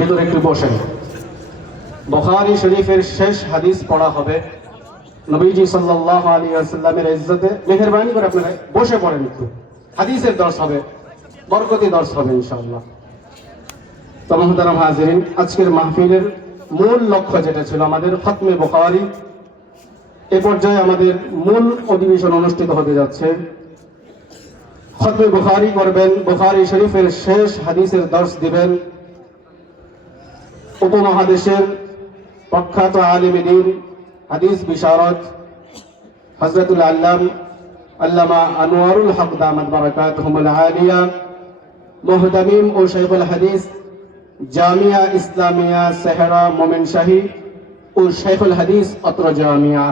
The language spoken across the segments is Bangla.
ভিতরে একটু বসেন। বুখারী শরীফের শেষ হাদিস পড়া হবে। নবীজি সাল্লাল্লাহু আলাইহি ওয়াসাল্লামের ইজ্জতে মেহেরবানি করে আপনারা বসে পড়েন একটু। হাদিসের দর্শ হবে, বরকতি দর্শ হবে ইনশাআল্লাহ। তো মুহতারাম হাজিরিন, আজকের মাহফিলের মূল লক্ষ্য যেটা ছিল আমাদের খতমে বুখারী, এ পর্যায়ে আমাদের মূল অধিবেশন অনুষ্ঠিত হতে যাচ্ছে। খতমে বুখারী করবেন, বুখারী শরীফের শেষ হাদিসের দর্শ দিবেন উপমহাদেশের প্রখ্যাত আলিম দ্বীন, হাদিস বিশারদ হযরতুল আল্লামা আনোয়ারুল হক দামাত বারাকাতুহুল আলিয়া, মুহতামিম ও শাইখুল হাদিস জামিয়া ইসলামিয়া সেহরা মোমিনশাহী ও শাইখুল হাদিস অত্র জামিয়া।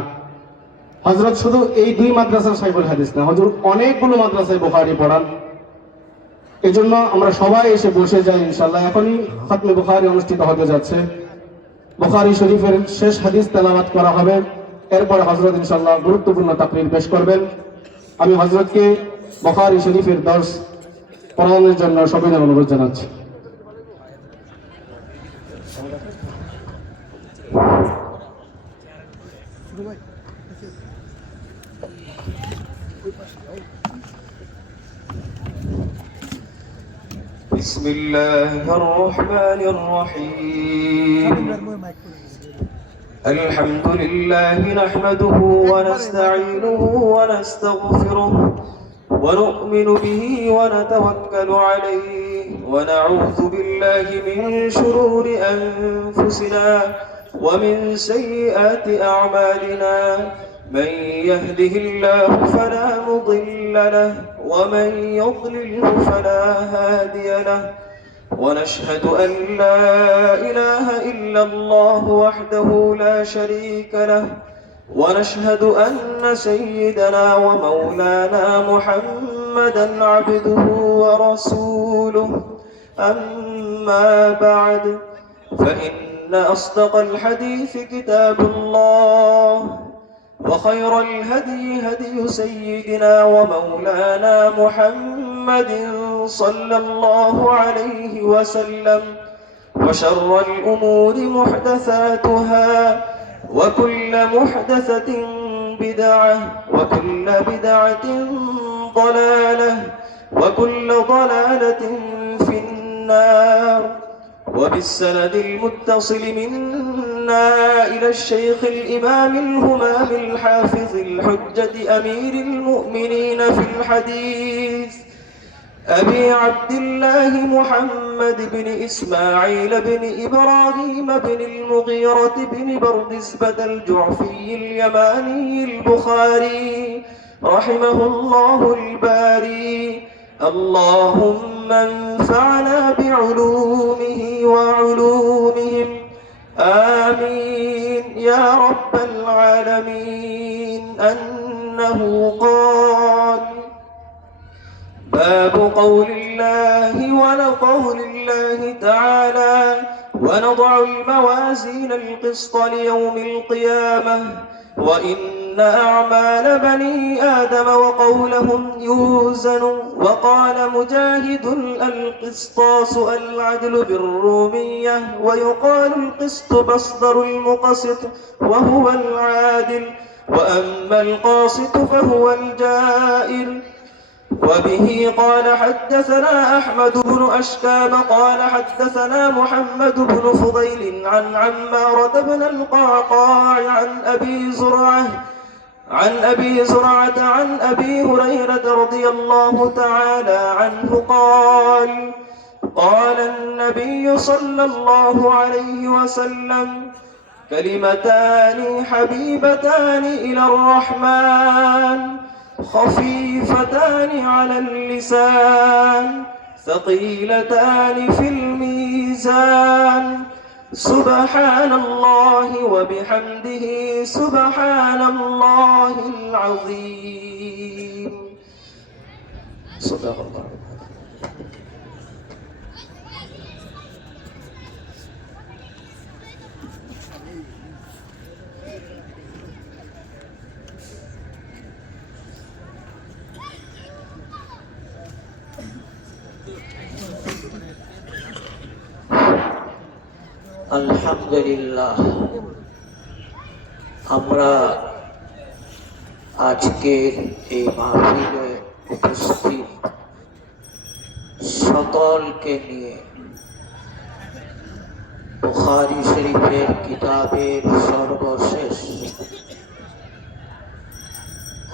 হযরত শুধু এই দুই মাদ্রাসার শাইখুল হাদিস না, হুজুর অনেকগুলো মাদ্রাসায় বুখারী পড়ান। এজন্য আমরা সবাই এসে বসে যাই ইনশাআল্লাহ। এখনই খতমে বুখারী অনুষ্ঠিত হতে যাচ্ছে। বুখারী শরীফের শেষ হাদিস তেলাওয়াত করা হবে, এরপরে হযরত ইনশাআল্লাহ গুরুত্বপূর্ণ তাকরীর পেশ করবেন। আমি হযরতকে বুখারী শরীফের দর্শ পড়ানোর জন্য সবিনয় অনুরোধ জানাচ্ছি। بسم الله الرحمن الرحيم. الحمد لله نحمده ونستعينه ونستغفره ونؤمن به ونتوكل عليه ونعوذ بالله من شرور أنفسنا ومن سيئات أعمالنا. من يهده الله فلا مضل له ومن يضلله فلا هادي له. ونشهد أن لا إله إلا الله وحده لا شريك له. ونشهد أن سيدنا ومولانا محمدا عبده ورسوله. أما بعد، فإن أصدق الحديث كتاب الله، وخير الهدي هدي سيدنا ومولانا محمد صلى الله عليه وسلم. وشر الأمور محدثاتها، وكل محدثة بدعة، وكل بدعة ضلالة، وكل ضلالة في النار. وبالسند المتصل منا إلى الشيخ الإمام الهمام الحافظ الحجة أمير المؤمنين في الحديث أبي عبد الله محمد بن إسماعيل بن إبراهيم بن المغيرة بن بردزبة الجعفي اليماني البخاري رحمه الله الباري. اللهم انفعنا بعلومه وعلومهم، آمين يا رب العالمين. أنه قال: باب قول الله ولقول الله تعالى: ونضع الموازين القسط ليوم القيامة وإن أعمال بني آدم وقولهم يوزن. وقال مجاهد: القسطاس العدل بالرومية، ويقال القسط مصدر المقسط وهو العادل، وأما القاسط فهو الجائر. وبه قال حدثنا أحمد بن أشكام قال حدثنا محمد بن فضيل عن عمارة بن القعقاع عن أبي زرعة عن أبي هريرة رضي الله تعالى عنه قال: قال النبي صلى الله عليه وسلم: كلمتان حبيبتان إلى الرحمن، خفيفتان على اللسان، ثقيلتان في الميزان، سبحان الله وبحمده سبحان الله العظيم. صدق الله. আলহামদুলিল্লাহ, আমরা আজকের এই মাহফিলে উপস্থিত সকলকে নিয়ে বুখারী শরীফের কিতাবের সর্বশেষ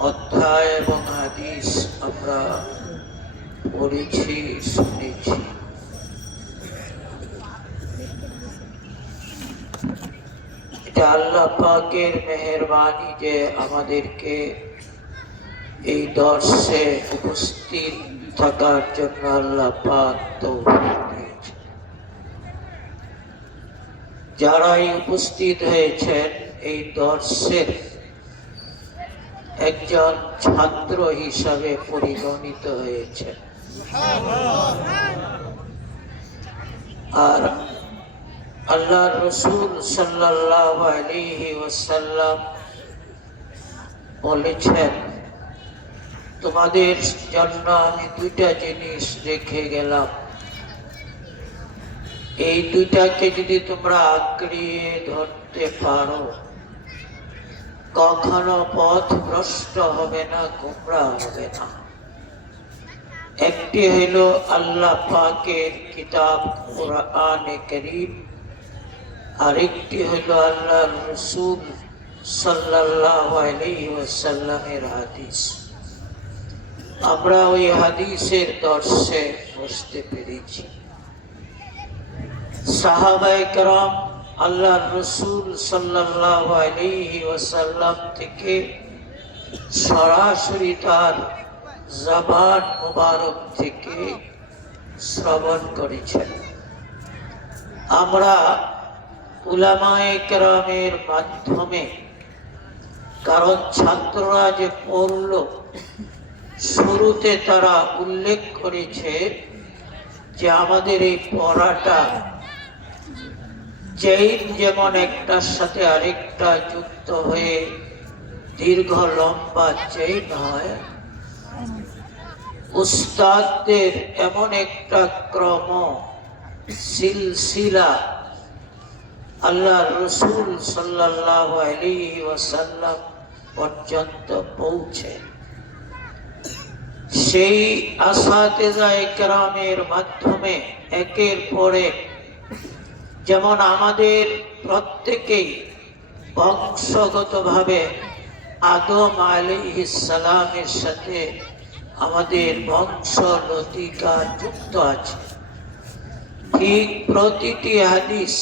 অধ্যায় এবং হাদিস আমরা পড়েছি, শুনেছি। এটা আল্লাহ পাকের মেহেরবানি যে আমাদেরকে এই দর্শে উপস্থিত থাকার জন্য আল্লাহ পাক তৌফিক দিয়েছেন। যারাই উপস্থিত হয়েছেন এই দর্শের একজন ছাত্র হিসাবে পরিগণিত হয়েছে। আর আল্লাহর রাসূল সাল্লাল্লাহু আলাইহি ওয়াসাল্লাম বলেছেন, তোমাদের জন্য আমি দুইটা জিনিস রেখে গেলাম, এই দুইটাকে যদি তোমরা আঁকড়িয়ে ধরতে পারো কখনো পথ ভ্রষ্ট হবে না, গোমরা হবে না। একটি হইল আল্লাহ পাকের কিতাব কুরআনে কারীম, আরেকটি হইল আল্লাহর রাসূল সাল্লাল্লাহু আলাইহি ওয়াসাল্লামের হাদিস। আমরা ওই হাদিসের দর্শে বসতে পেরেছি। সাহাবায়ে কেরাম আল্লাহর রাসূল সাল্লাল্লাহু আলাইহি ওয়াসাল্লাম থেকে সরাসরি তার জবান মুবারক থেকে শ্রবণ করেছেন। আমরা উলামায়ে কেরামের মাধ্যমে, কারণ ছাত্ররা যে পড়ল শুরুতে তারা উল্লেখ করেছে যে আমাদের এই পড়াটা চেইন যেমন একটার সাথে আরেকটা যুক্ত হয়ে দীর্ঘ লম্বা চেইন হয়, উস্তাদদের এমন একটা ক্রম সিলসিলা আল্লাহ রাসূল সাল্লাল্লাহু আলাইহি ওয়াসাল্লাম পর্যন্ত পৌঁছে। সেই আসাতেজায়ে কেরামের মাধ্যমে একের পর এক, যেমন আমাদের প্রত্যেকেই বংশগতভাবে আদম আলাইহিস সালামের সাথে আমাদের বংশ লতিকা যুক্ত আছে, ঠিক প্রতিটি হাদিস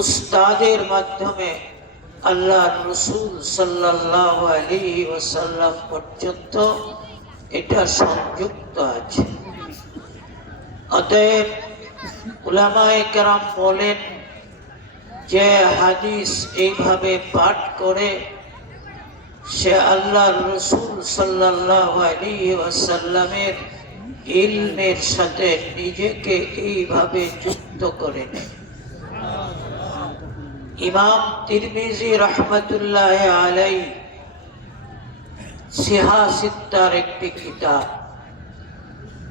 উস্তাদের মাধ্যমে আল্লাহ রাসূল সাল্লাল্লাহু আলাইহি ওয়াসাল্লাম পর্যন্ত এটা সংযুক্ত আছে। অতএব উলামায়ে কেরাম বলেন যে হাদিস এইভাবে পাঠ করে সে আল্লাহ রাসূল সাল্লাল্লাহু আলাইহি ওয়াসাল্লামের ইলমের সাথে নিজেকে এইভাবে যুক্ত করে নেয়। ইমাম তিরমিজি রাহমাতুল্লাহি আলাইহি সিহাসিত্তার একটি কিতাব,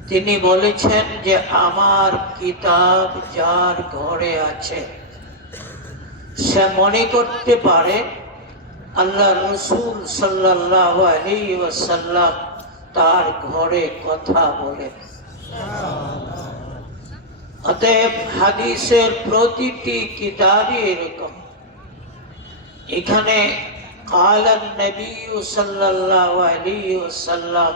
তিনি বলেছেন যে আমার কিতাব যার ঘরে আছে সে মনে করতে পারে আল্লাহ রাসূল সাল্লাল্লাহু আলাইহি ওয়াসাল্লাম তার ঘরে কথা বলেন। অতএব হাদিসের প্রতিটি কিতাবই এরকম। এখানে কালান নবী সাল্লাল্লাহু আলাইহি ওয়াসাল্লাম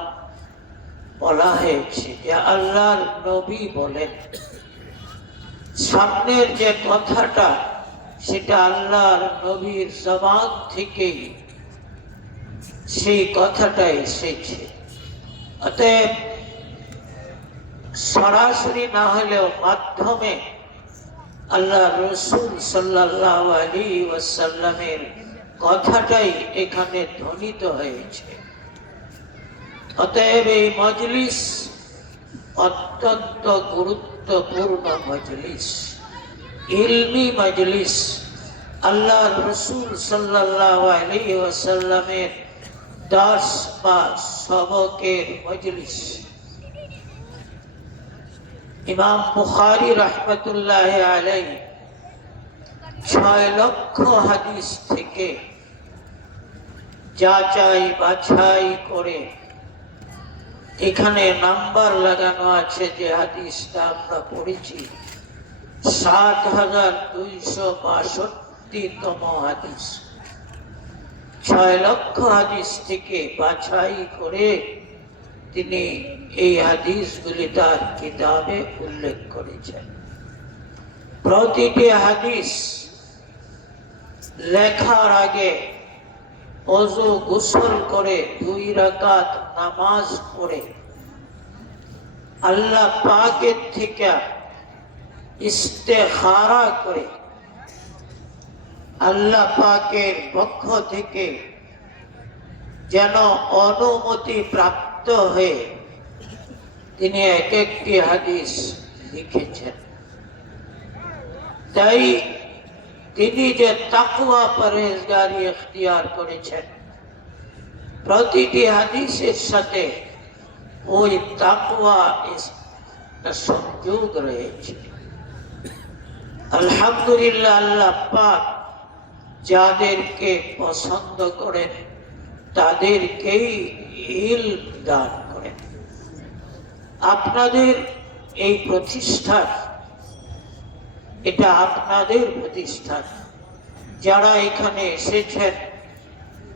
বলা হয়েছে যে আল্লাহর নবী বলেন, সামনের যে কথাটা সেটা আল্লাহর নবীর জবান থেকেই সেই কথাটা এসেছে। অতএব সরাসরি না হলেও মাধ্যমে আল্লাহ রাসূল সাল্লাল্লাহু আলাইহি ওয়াসাল্লামের কথাটাই এখানে ধ্বনিত হয়েছে। অতএব এই মজলিস অত্যন্ত গুরুত্বপূর্ণ মজলিস, ইলমি মজলিস, আল্লাহ রাসূল সাল্লাল্লাহু আলাইহি ওয়াসাল্লামের দর্স বা সবকের মজলিস। ইমাম বুখারী রাহমাতুল্লাহি আলাইহি 6 লক্ষ হাদিস থেকে যাচাই বাছাই করে এখানে নাম্বার লাগানো আছে যে হাদিসটা আমরা পড়েছি ৭,২৬২তম হাদিস। 6 লক্ষ হাদিস থেকে বাছাই করে তিনি এই হাদিসগুলি তার কিতাবে উল্লেখ করেছেন। প্রতিটি হাদিস লেখার আগে ওযু গোসল করে 2 রাকাত নামাজ পড়ে আল্লাহ পাকের থেকে ইস্তেখারা করে আল্লাহ পাকের পক্ষ থেকে যেন অনুমতি প্রাপ্ত হয়ে তিনি এক একটি হাদিস লিখেছেন। তাই তিনি যে তাকওয়া পরহেজগারি ইখতিয়ার করেছেন, প্রতিটি হাদিসের সাথে ওই তাকওয়া সংযোগ রয়েছে। আলহামদুলিল্লাহ, আল্লাহ পাক যাদেরকে পছন্দ করেন তাদেরকেই ইলম দান করেন। আপনাদের এই প্রতিষ্ঠান, এটা আপনাদের প্রতিষ্ঠান। যারা এখানে এসেছেন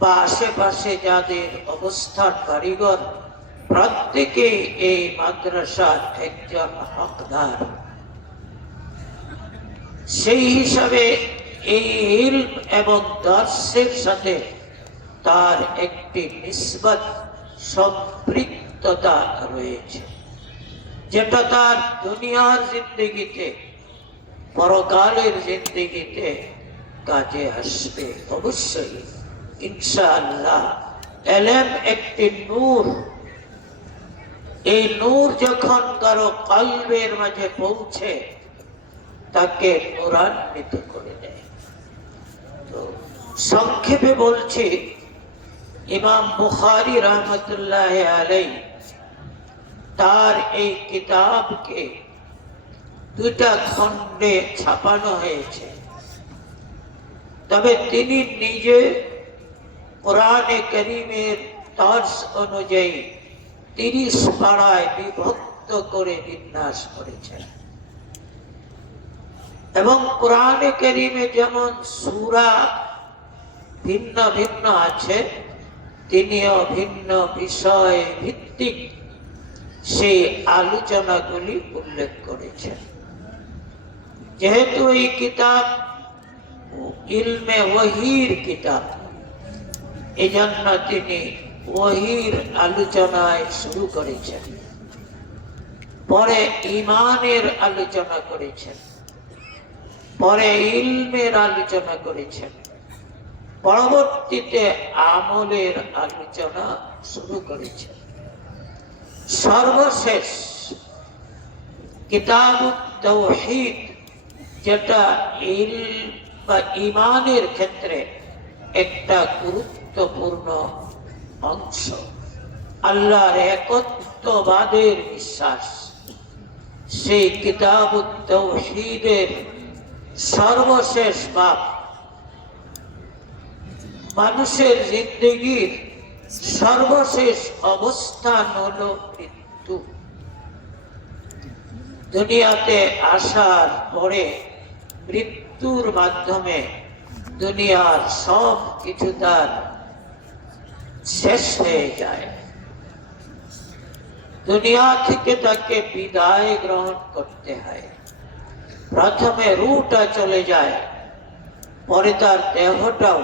বা আশেপাশে যাদের অবস্থান বাড়িঘর, প্রত্যেকেই এই মাদ্রাসার একজন হকদার। সেই হিসাবে এই ইলম এবং দর্শের সাথে তার একটি নিসবত, সম্পৃক্ততা রয়েছে, যেটা তার দুনিয়ার জিন্দেগিতে, পরকালের জিন্দেগিতে কাজে আসবে অবশ্যই ইনশাআল্লাহ। ইলম একটি নূর। এই নূর যখন কারো কলবের মাঝে পৌঁছে তাকে নূরান্বিত করে দেয়। তো সংক্ষেপে বলছি, ইমাম বুখারী রহমতুল্লাহ আলাইহি তার এই কিতাবকে 2টা খণ্ডে ছাপানো হয়েছে। তবে তিনি নিজে কোরআনে কারীমের তর্জ অনুযায়ী 30 পাড়ায় বিভক্ত করে বিন্যাস করেছেন। এবং কোরআনে কারীমে যেমন সূরা ভিন্ন ভিন্ন আছে, তিনিও ভিন্ন বিষয় ভিত্তিক সেই আলোচনাগুলি উল্লেখ করেছেন। যেহেতু এই কিতাব ইলমে ওহীর কিতাব, এই জন্য তিনি ওহীর আলোচনায় শুরু করেছেন, পরে ঈমানের আলোচনা করেছেন, পরে ইলমের আলোচনা করেছেন, পরবর্তীতে আমলের আলোচনা শুরু করেছেন। সর্বশেষ কিতাবুত তাওহীদ, যেটা ইলম বা ঈমানের ক্ষেত্রে একটা গুরুত্বপূর্ণ অংশ, আল্লাহর একত্ববাদের বিশ্বাস, সেই কিতাবুত তাওহীদের সর্বশেষ বাব মানুষের জিন্দেগির সর্বশেষ অবস্থান হলো মৃত্যু। দুনিয়াতে আসার পরে মৃত্যুর মাধ্যমে দুনিয়ার সব কিছু তার শেষ হয়ে যায়। দুনিয়া থেকে তাকে বিদায় গ্রহণ করতে হয়। প্রথমে রূহটা চলে যায়, পরে তার দেহটাও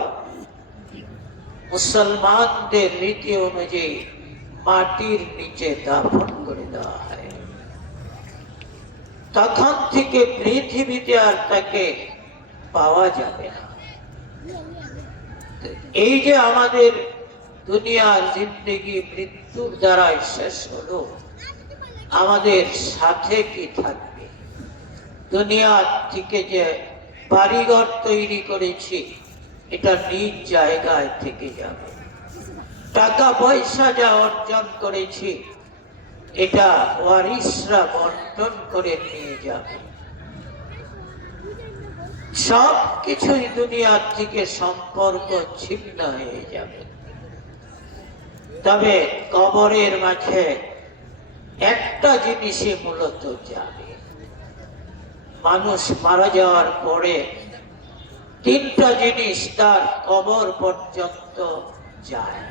মুসলমানদের রীতি অনুযায়ী মাটির নিচে দাফন করে দেওয়া হয়। তখন থেকে পৃথিবীতে আর তাকে পাওয়া যাবে না। এই যে আমাদের দুনিয়ার জিন্দেগি মৃত্যুর দ্বারাই শেষ হলো, আমাদের সাথে কি থাকবে? দুনিয়া থেকে যে বাড়িঘর তৈরি করেছি, এটা নিজ জায়গায় থেকে যাবে। টাকা পয়সা যা অর্জন করেছি, এটা ওয়ারিসরা বন্টন করে নিয়ে যাবে। সব কিছুই দুনিয়ার থেকে সম্পর্ক ছিন্ন হয়ে যাবে। তবে কবরের মাঝে একটা জিনিসই মূলত যাবে। মানুষ মারা যাওয়ার পরে তিনটা জিনিস তার কবর পর্যন্ত যায়।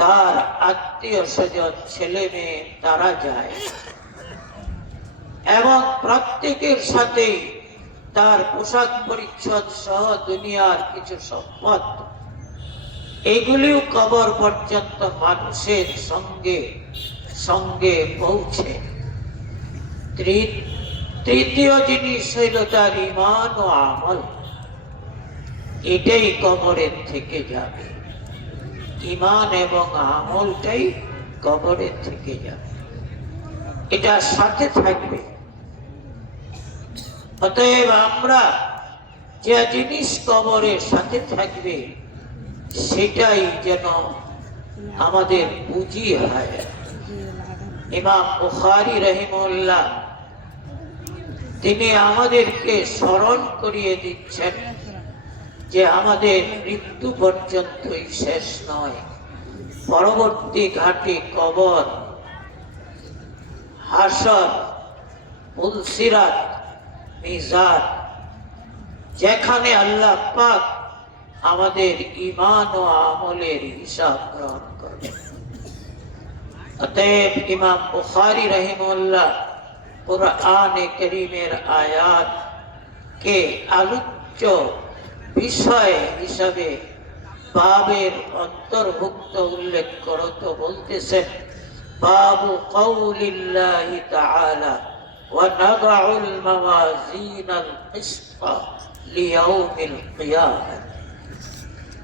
তার আত্মীয় স্বজন, ছেলে মেয়ে তারা যায়, এবং প্রত্যেকের সাথেই তার পোশাক পরিচ্ছদ সহ দুনিয়ার কিছু সম্পদ, এগুলিও কবর পর্যন্ত মানুষের সঙ্গে সঙ্গে পৌঁছে। তৃতীয় জিনিস হইল তার ঈমান ও আমল, এটাই কবরের থেকে যাবে। ঈমান এবং আমলটাই কবরের থেকে যাবে, এটা সাথে থাকবে। অতএব আমরা যে জিনিস কবরের সাথে থাকবে সেটাই যেন আমাদের পুঁজি হয়। ইমাম বুখারী রাহিমাহুল্লাহ তিনি আমাদেরকে স্মরণ করিয়ে দিচ্ছেন যে আমাদের মৃত্যু পর্যন্তই শেষ নয়, পরবর্তী ঘাটে কবর, হাসর, পুলসিরাত, মিজান, যেখানে আল্লাহ পাক আমাদের ঈমান ও আমলের হিসাব গ্রহণ করবেন। অতএব ইমাম বুখারী রাহিমাহুল্লাহ কুরআনে কারীমের আয়াত কে আলোচ্য বিষয় হিসাবে বাবের অন্তর্ভুক্ত উল্লেখ করতে বলতেছেন, বাবু কওলিল্লাহি তাআলা ওয়া নাদউল মাওয়াজিনাল কিসতা লিয়াউমিল কিয়ামাহ।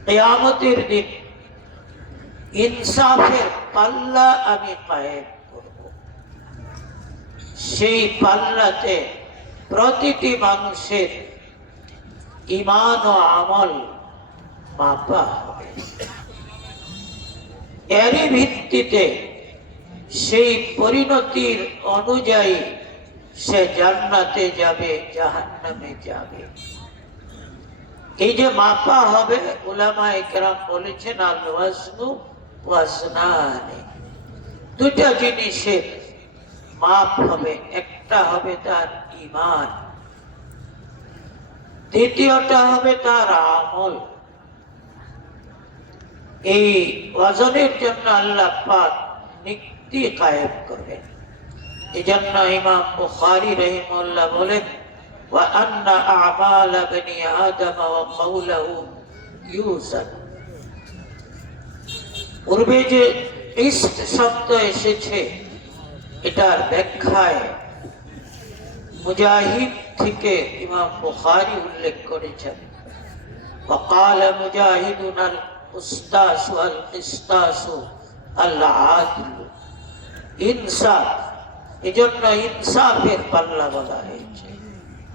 কিয়ামতের দিন ইনসাফের পাল্লা আমি কায়েম করব। সেই পাল্লাতে প্রতিটি মানুষের ঈমান ও আমল মাপা হবে। এরই ভিত্তিতে সেই পরিণতির অনুযায়ী সে জান্নাতে যাবে, জাহান্নামে যাবে। এই যে মাপা হবে, উলামায়ে কেরাম বলেছেন আল ওয়াজনু ওয়াজনানি, দুটা জিনিসের মাপ হবে। একটা হবে তার ঈমান, দ্বিতীয়টা হবে তার আমল। এই ওয়াজনের জন্য আল্লাহ পাক নীতি কায়েম করবেন। এই জন্য ইমাম বুখারী রাহিমাহুল্লাহ বলেন, ওয়া আন্না আ'মাল বনি আদম ওয়া কওলুহু ইউজান। পূর্বে যে কিসত শব্দ এসেছে এটার ব্যাখ্যায় মুজাহিদ থেকে ইমাম বুখারী উল্লেখ করেছেন, وقال مجاهد القسطاس والقسطاس العدل। ইনসাফ, এজন্য ইনসাফের পাল্লা বলা হয়েছে।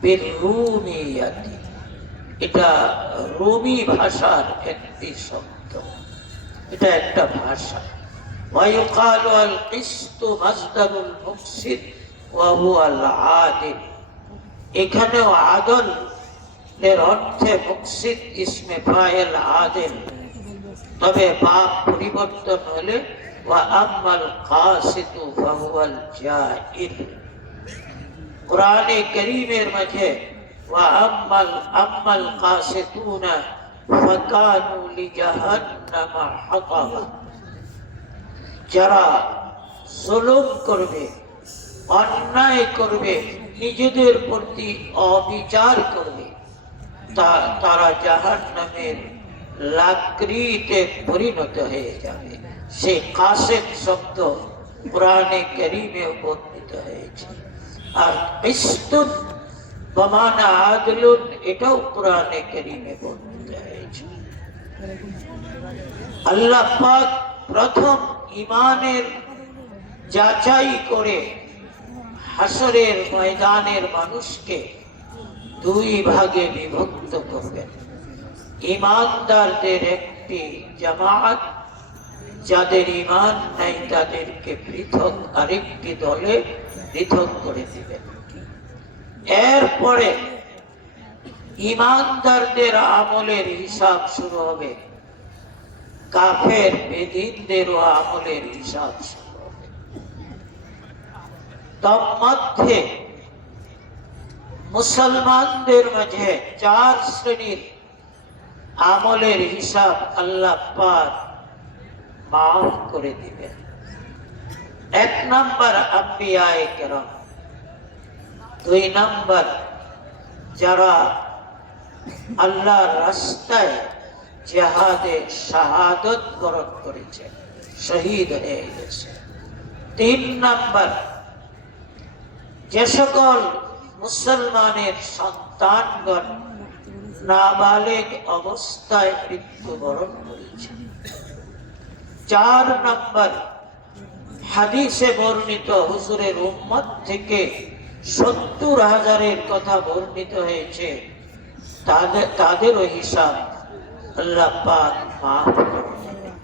বিররুমিয়াতি, এটা রুমি ভাষার একটি শব্দ, এটা একটা ভাষা। ويقال القسط مصدر المفسد وهو العادل। এখানেও আদল এর অর্থে মুকসিদ ইসমে ফাইল আদিল, তবে বাপ পরিবর্তন হলে ওয়া আম্মাল কাসিতু ফাহুয়াল জাইল। কোরআনে কারীমের মাঝে ওয়া আম্মাল কাসিতুনা ফাকানু লিজাহান্নামা হাতাবা, যারা জুলুম করবে, অন্যায় করবে, নিজেদের প্রতি অবিচার করবে, তারা জাহান্নামের লাকড়িতে পরিণত হয়ে যাবে। সেই কাসেদ শব্দ কোরআনে কারীমে বর্ণিত হয়েছে। আর কিসতুন বমানা আদলুন, এটাও কোরআনে কারীমে বর্ণিত হয়েছে। আল্লাহ পাক প্রথম ঈমানের যাচাই করে হাসরের ময়দানের মানুষকে দুই ভাগে বিভক্ত করবেন। ঈমানদারদের একটি জামাত, যাদের ঈমান নাই তাদেরকে পৃথক আরেকটি দলে পৃথক করে দিবেন। এরপরে ইমানদারদের আমলের হিসাব শুরু হবে, কাফের বেদিনদেরও আমলের হিসাব শুরু হবে। তন্মধ্যে মুসলমানদের মাঝে 4 শ্রেণীর আমলের হিসাব আল্লাহ পাক মাফ করে দিবেন। 1 নম্বর আম্বিয়ায়ে কেরাম, 2 নম্বর যারা আল্লাহর রাস্তায় জিহাদে শাহাদত বরণ করেছে, শহীদ হয়ে গেছে। 3 নম্বর যে সকল মুসলমানের সন্তানগণ নাবালিগ অবস্থায় মৃত্যুবরণ করেছে। 4 নম্বর হাদিসে বর্ণিত হুজুরের উম্মত থেকে 70,000-এর কথা বর্ণিত হয়েছে, তাদেরও হিসাব আল্লাহ পাক মাফ করবেন।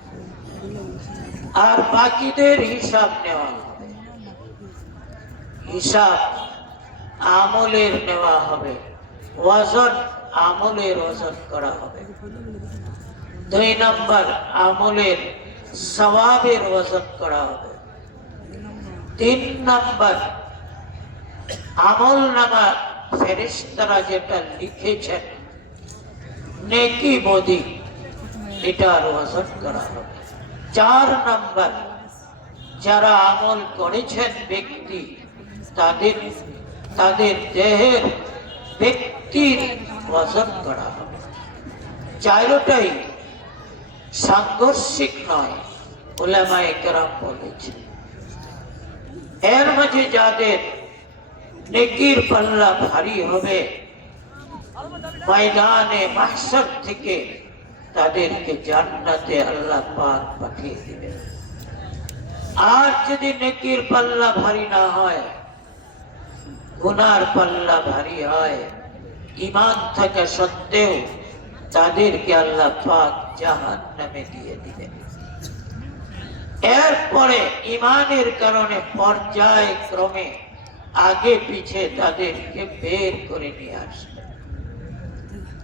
আর বাকিদের হিসাব নেওয়া হবে, হিসাব আমলের নেওয়া হবে, ওয়াজন আমলের ওজন করা হবে। 2 নম্বর আমলের সওয়াবের ওজন করা হবে। 3 নম্বর আমল নামা ফেরেশতারা যেটা লিখেছেন নেকি বদি, এটার ওজন করা হবে। 4 নম্বর যারা আমল করেছেন ব্যক্তি, তাদের দেহের ব্যক্তির ওজন করা হবে। 4টাই সাংঘর্ষিক নয়, উলামায়ে কেরাম বলেছেন। এর মাঝে যাদের নেকির পাল্লা ভারী হবে, ময়দানে মাহশর থেকে তাদেরকে জান্নাতে আল্লাহ পাক পাঠিয়ে দিবেন। আর যদি নেকির পাল্লা ভারী না হয়, গুনার পাল্লা ভারী হয়, ঈমান থাকা সত্ত্বেও তাদেরকে আল্লাহ পাক জাহান্নামে দিয়ে দিবেন। এরপরে ঈমানের কারণে পর্যায়ক্রমে আগে পিছে তাদেরকে বের করে নিয়ে আসবে।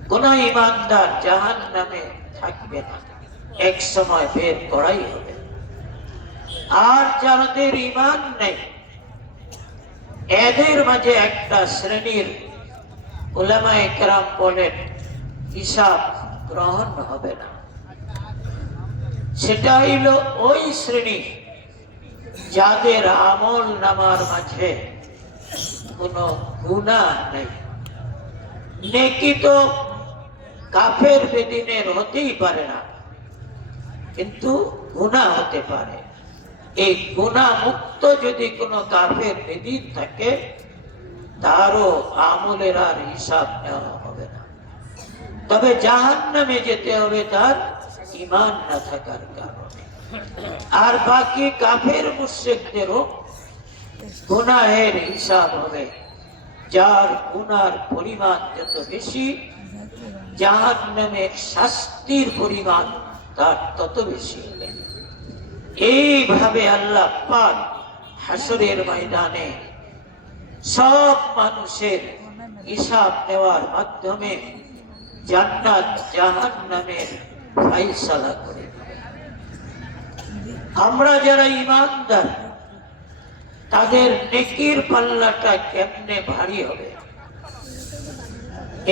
কোন ঈমানদার জাহান্নামে থাকবে না, এক সময় বের করাই হবে। আর যাদের ঈমান নেই, এদের মাঝে একটা শ্রেণীর উলামায়ে কেরাম বলেন হিসাব গ্রহণ হবে না। সেটা হইল ওই শ্রেণী যাদের আমল নামার মাঝে কোনো গুনাহ নেই। নেকি তো কাফের বেদিনের হতেই পারে না, কিন্তু গুনাহ হতে পারে। এই গুনাহ মুক্ত যদি কোনো কাফের বেদিন থাকে, তারও আমলের আর হিসাব নেওয়া হবে না। তবে জাহান্নামে যেতে হবে তার ঈমান না থাকার কারণে। আর বাকি কাফের মুশরিকদেরও গুনাহের হিসাব হবে। যার গুনার পরিমাণ যত বেশি, জাহান্নামের শাস্তির পরিমাণ তার তত বেশি হবে। এইভাবে আল্লাহ পাক হাসরের ময়দানে সব মানুষের হিসাব নেওয়ার মাধ্যমে জান্নাত জাহান্নামের ফায়সালা করে দিবেন। আমরা যারা ঈমানদার, তাদের নেকির পাল্লাটা কেমনে ভারী হবে?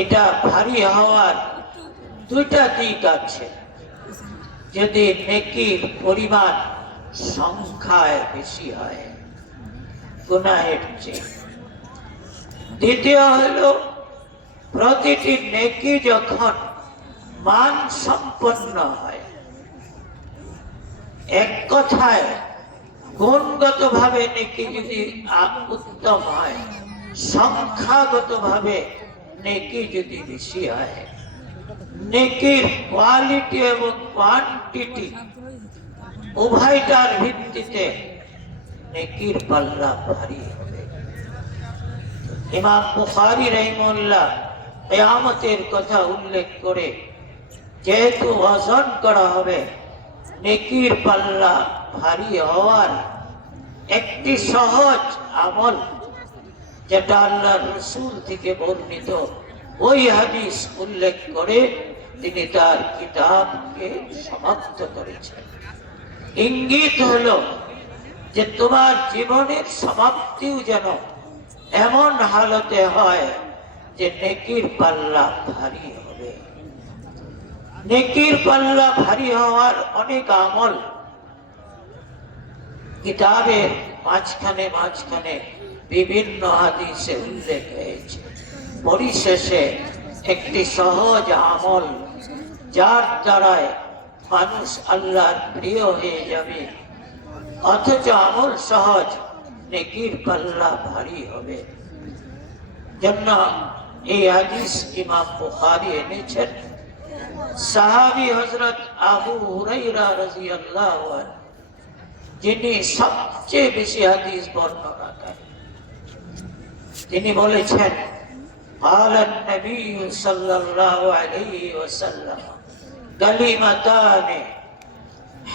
এটা ভারী হওয়ার 2টা দিক আছে। যদি নেকির পরিমাণ সংখ্যায় বেশি হয় গুনাহের চেয়ে। দ্বিতীয় হলো প্রতিটি নেকি যখন মান সম্পন্ন হয়, এক কথায় গুণগত ভাবে নেকি যদি উত্তম হয়, সংখ্যাগত ভাবে নেকি যদি বেশি হয়, নেকির কোয়ালিটি এবং কোয়ান্টিটি উভয়টার ভিত্তিতে নেকির পাল্লা ভারী হবে। ইমাম বুখারী রাহিমাহুল্লাহ কিয়ামতের কথা উল্লেখ করে, যেহেতু ওজন করা হবে, নেকির পাল্লা ভারী হওয়ার একটি সহজ আমল, যেটা আল্লাহর রাসূল থেকে বর্ণিত, ওই হাদিস উল্লেখ করে তিনি তার কিতাবকে সমাপ্ত করেছেন। ইঙ্গিত হলো যে তোমার জীবনের সমাপ্তিও যেন এমন হালতে হয় যে নেকির পাল্লা ভারী হবে। নেকির পাল্লা ভারী হওয়ার অনেক আমল কিতাবের মাঝখানে মাঝখানে বিভিন্ন হাদিসে উল্লেখ হয়েছে। পরিশেষে একটি সহজ আমল, যার দ্বারায় মানুষ আল্লাহর প্রিয় হয়ে যাবে, অথচ আমল সহজ, নেকির পাল্লা ভারী হবে। জন্য এই হাদিস ইমাম বুখারী এনেছেন। সাহাবী হযরত আবু হুরায়রা রাদিয়াল্লাহু আনহু, যিনি সবচেয়ে বেশি হাদিস বর্ণনা করেন, তিনি বলেছেন, قال النبي صلى الله عليه وسلم كلمتان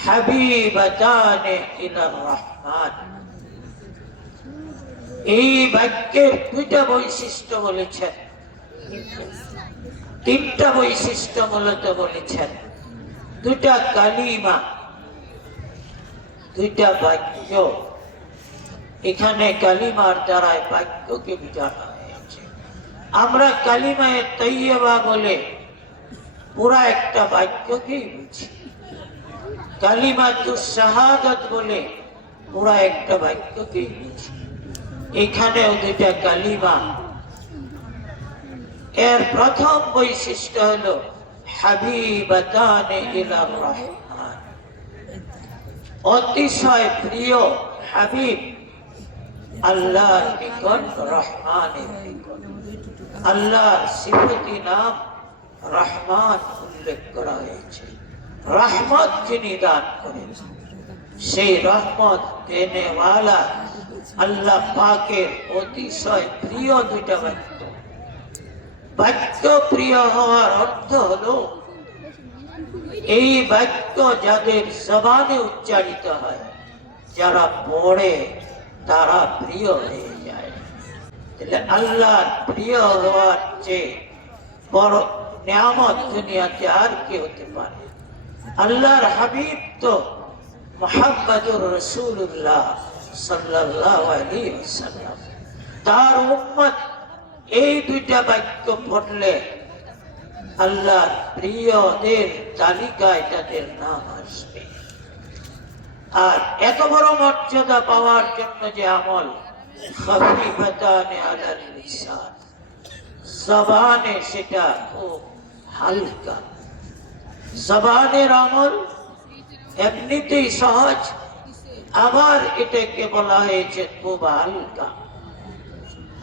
حبيبتان إلى الرحمن। এই বাক্যের দুইটা বৈশিষ্ট্য বলেছেন, তিনটা বৈশিষ্ট্য মূলত বলেছেন। দুইটা কালিমা, দুইটা বাক্য। এখানে কালিমার দ্বারায় বাক্যকে বোঝানো হয়েছে। আমরা কালিমায়ে তাইয়্যিবা বলে পুরা একটা বাক্যকেই বুঝি, কালিমাতুশ শাহাদাত বলে পুরা একটা বাক্যকেই বুঝি। এখানেও দুইটা কালিমা। এর প্রথম বৈশিষ্ট্য হলো হাবিবাতানে ইলার রহমান, অতিশয় প্রিয়। হাবিব আল্লাহর নিকট, রহমানের নিকট। আল্লাহর সিফতি নাম রহমান উল্লেখ করা হয়েছে। রহমত যিনি দান করেন, সেই রহমত দেনেওয়ালা আল্লাহ পাকের অতিশয় প্রিয় দুইটা বাক্য। বাক্য প্রিয় হওয়ার অর্থ হলো এই বাক্য যাদের জবানে উচ্চারিত হয়, যারা পড়ে তারা প্রিয় হয়ে যায়। আল্লাহর প্রিয় হওয়ার চেয়ে বড় নিয়ামত দুনিয়াতে আর কি হতে পারে? আল্লাহর হাবিব তো মুহাম্মদুর রাসূলুল্লাহ সাল্লাল্লাহু আলাইহি ওয়াসাল্লাম। তার উম্মত এই দুইটা বাক্য পড়লে আল্লাহর প্রিয়দের তালিকায় তাদের নাম আসবে। আর এত বড় মর্যাদা পাওয়ার জন্য যে আমল, খাফিফাতানে আলাল লিসান, জবানে সেটা খুব হালকা। জবানের আমল এমনিতেই সহজ, আবার এটাকে বলা হয়েছে খুব হালকা,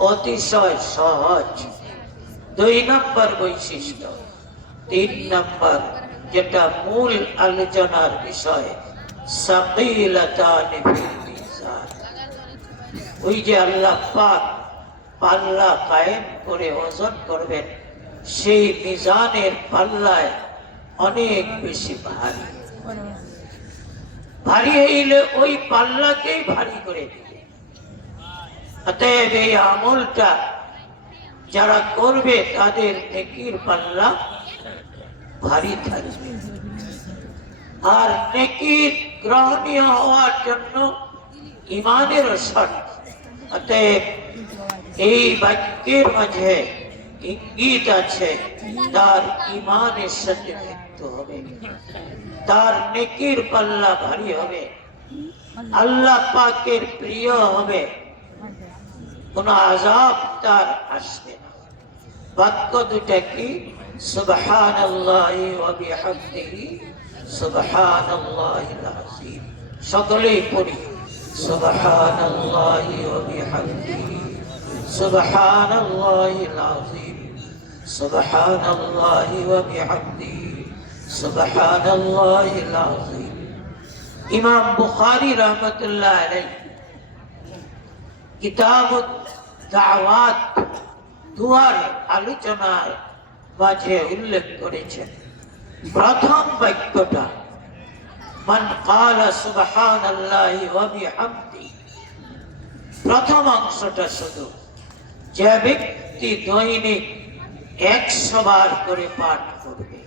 অতিশয় সহজ। 2 নম্বর বৈশিষ্ট্য। 3 নম্বর, যেটা মূল আলোচনার বিষয়, সাকিলাতানি ফিল মিজান। ওই যে আল্লাহ পাক পাল্লা কায়েম করে ওজন করবেন, সেই মিজানের পাল্লায় অনেক বেশি ভারী। ভারী হইলে ওই পাল্লাকেই ভারী করে দিবে। অতএব এই আমলটা যারা করবে তাদের নেকির পাল্লা ভারী থাকবে। আর নেকির গ্রহণীয় হওয়ার জন্য ইমানের শর্ত। অতএব এই বাক্যের মাঝে ইঙ্গিত আছে তার ইমানের সাথে মৃত্যু হবে, তার নেকির পাল্লা ভারী হবে, আল্লাহ পাকের প্রিয় হবে, কোন আযাব তার আসবে না। বাক্য দুটা কি? সুবহানাল্লাহি ওয়া বিহামদিহি সুবহানাল্লাহিল আযীম। সকলেই পড়ি, সুবহানাল্লাহি ওয়া বিহামদিহি সুবহানাল্লাহিল আযীম, সুবহানাল্লাহি ওয়া বিহামদিহি সুবহানাল্লাহিল আযীম। ইমাম বুখারী রাহমাতুল্লাহ আলাইহি কিতাবুদ দাওয়াত, দুয়ার আলোচনার মাঝে উল্লেখ করেছেন, প্রথম বাক্যটা মান ক্বালা সুবহানাল্লাহি ওয়া বিহামদিহি, প্রথম অংশটা শুধু যে ব্যক্তি দৈনিক 100 বার করে পাঠ করবে,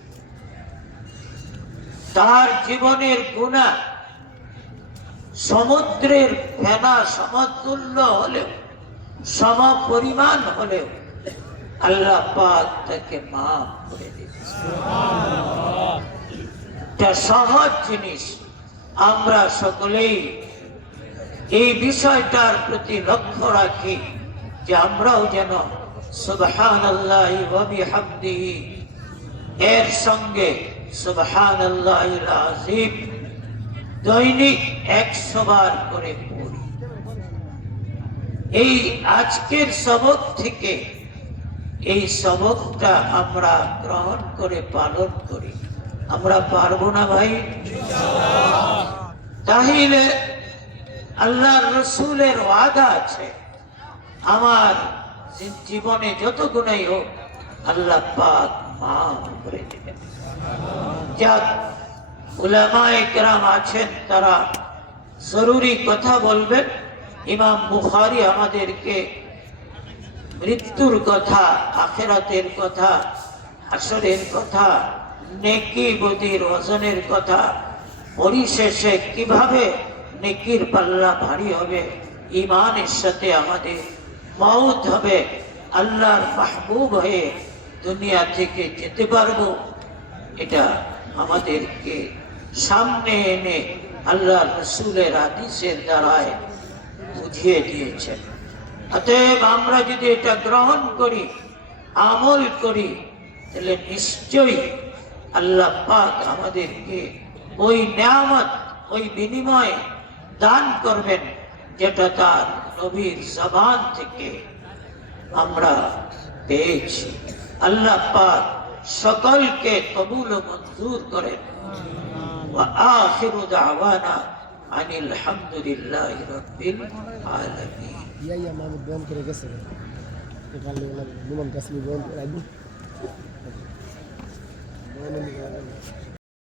তার জীবনের গুনাহ সমুদ্রের ফেনা সমতুল্য হলেও, সম পরিমাণ হলেও আল্লাহ পাক তাকে মাফ করে দিবে। এটা সহজ জিনিস। আমরা সকলেই এই বিষয়টার প্রতি লক্ষ্য রাখি যে আমরাও যেন সুবহানাল্লাহি ওয়া বিহামদিহি এর সঙ্গে সুবহানাল্লাহিল আযীম দৈনিক 100 বার করে পড়ি। এই আজকের সবক থেকে এই সবকটা আমরা গ্রহণ করে পালন করি। আমরা পারবো না ভাই? তাহলে আল্লাহর রাসূলের ওয়াদা আছে, আমার জীবনে যত গুনাহ হোক আল্লাহ পাক মাফ করে দিবেন। যাক, উলামায়ে কেরাম আছেন, তারা জরুরি কথা বলবেন। ইমাম বুখারী আমাদেরকে মৃত্যুর কথা, আখিরাতের কথা, হাসরের কথা, নেকি বদির ওজনের কথা, পরিশেষে কিভাবে নেকির পাল্লা ভারী হবে, ঈমানের সাথে আমাদের মওত হবে, আল্লাহর মাহবুব হয়ে দুনিয়া থেকে যেতে পারবো, এটা আমাদেরকে সামনে এনে আল্লাহর রাসূলের হাদিসের দ্বারায় বুঝিয়ে দিয়েছেন। অতএব আমরা যদি এটা গ্রহণ করি, আমল করি, তাহলে নিশ্চয়ই আল্লাহ পাক আমাদেরকে ওই নিয়ামত, ওই বিনিময় দান করবেন যেটা তার নবীর জবান থেকে আমরা পেয়েছি। আল্লাহ পাক সকলকে কবুল ও মঞ্জুর করেন। ওয়া আখিরু দাওয়ানা আনিল হামদুলিল্লাহি রাব্বিল আলামিন। ইয়া মাহমুদ বন্ধ করে গেছে, ভালো লাগে, বিমান কাশ্মীর বন্ধ করে রাখবো।